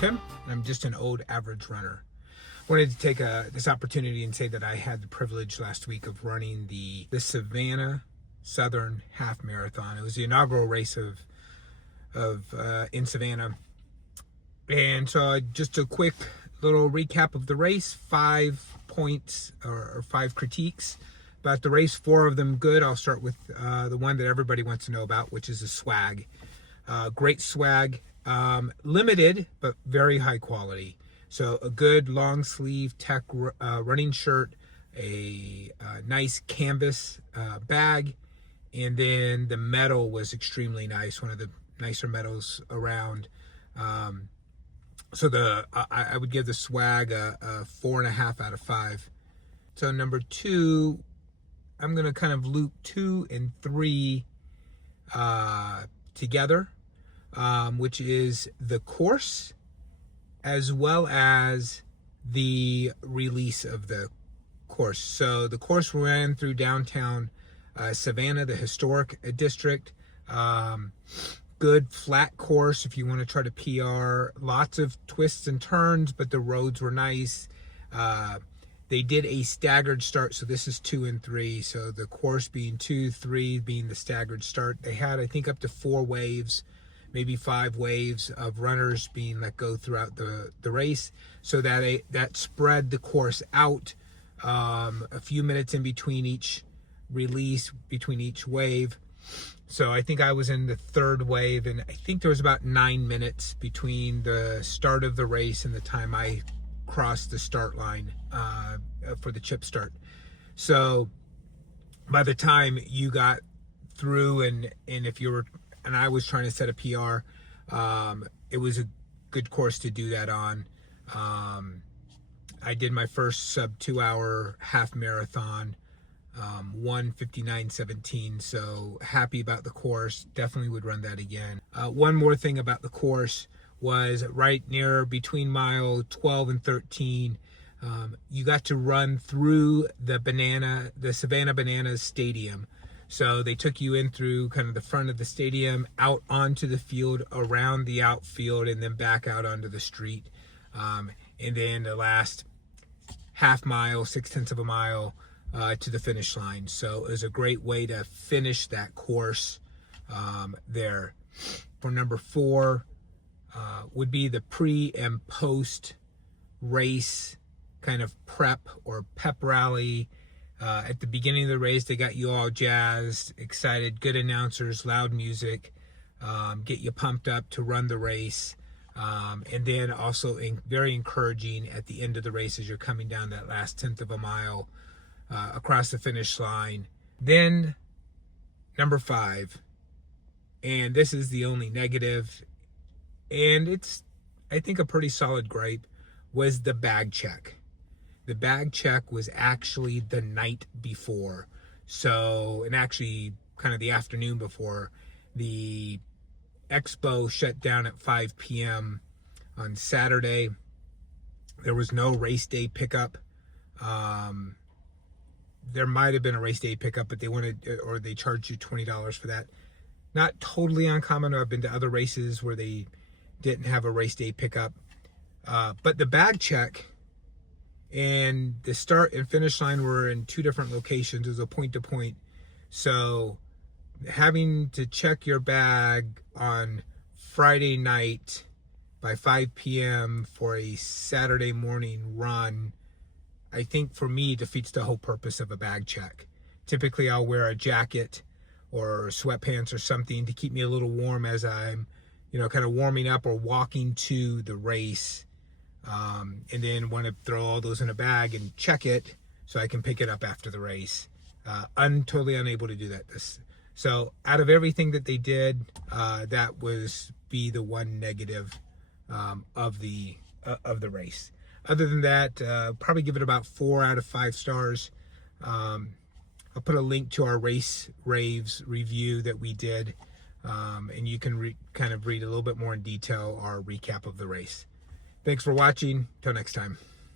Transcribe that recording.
Tim, and I'm just an old average runner. Wanted to take this opportunity and say that I had the privilege last week of running the Savannah Southern Half Marathon. It was the inaugural race in Savannah, and so just a quick little recap of the race. 5 points or 5 critiques about the race. 4 of them good. I'll start with the one that everybody wants to know about, which is the swag. Great swag, limited but very high quality. So a good long sleeve tech running shirt, a nice canvas bag, and then the metal was extremely nice, one of the nicer metals around. So I would give the swag a 4.5 out of 5. So number 2, I'm going to kind of loop 2 and 3 together, which is the course as well as the release of the course. So the course ran through downtown Savannah, the historic district. Good flat course if you want to try to PR. Lots of twists and turns, but the roads were nice. They did a staggered start, so this is 2 and 3. So the course being 2, 3 being the staggered start. They had, I think, up to 4 waves, maybe 5 waves of runners being let go throughout the race, so that that spread the course out a few minutes in between each release, between each wave. So I think I was in the 3rd wave, and I think there was about 9 minutes between the start of the race and the time I crossed the start line for the chip start. So by the time you got through, and if you were, and I was trying to set a PR, it was a good course to do that on. I did my first sub 2 hour half marathon, 1:59:17. So happy about the course. Definitely would run that again. One more thing about the course was right near between mile 12 and 13. You got to run through the Savannah Bananas Stadium. So they took you in through kind of the front of the stadium, out onto the field, around the outfield, and then back out onto the street. And then the last half mile, 6/10 of a mile, to the finish line. So it was a great way to finish that course there. For number 4 would be the pre and post race kind of prep or pep rally. At the beginning of the race, they got you all jazzed, excited, good announcers, loud music, get you pumped up to run the race. And then also very encouraging at the end of the race as you're coming down that last 10th of a mile across the finish line. Then number 5, and this is the only negative, and it's, I think, a pretty solid gripe, was the bag check. The bag check was actually the night before. So, and actually kind of the afternoon before. The expo shut down at 5 p.m. on Saturday. There was no race day pickup. There might have been a race day pickup, but they charged you $20 for that. Not totally uncommon. I've been to other races where they didn't have a race day pickup. But the bag check and the start and finish line were in 2 different locations. It was a point to point. So having to check your bag on Friday night by 5 p.m. for a Saturday morning run, I think for me defeats the whole purpose of a bag check. Typically I'll wear a jacket or sweatpants or something to keep me a little warm as I'm, kind of warming up or walking to the race. And then want to throw all those in a bag and check it so I can pick it up after the race. I'm totally unable to do that. So out of everything that they did, that was the one negative of the race. Other than that, probably give it about 4 out of 5 stars. I'll put a link to our RaceRaves review that we did, and you can kind of read a little bit more in detail our recap of the race. Thanks for watching. Till next time.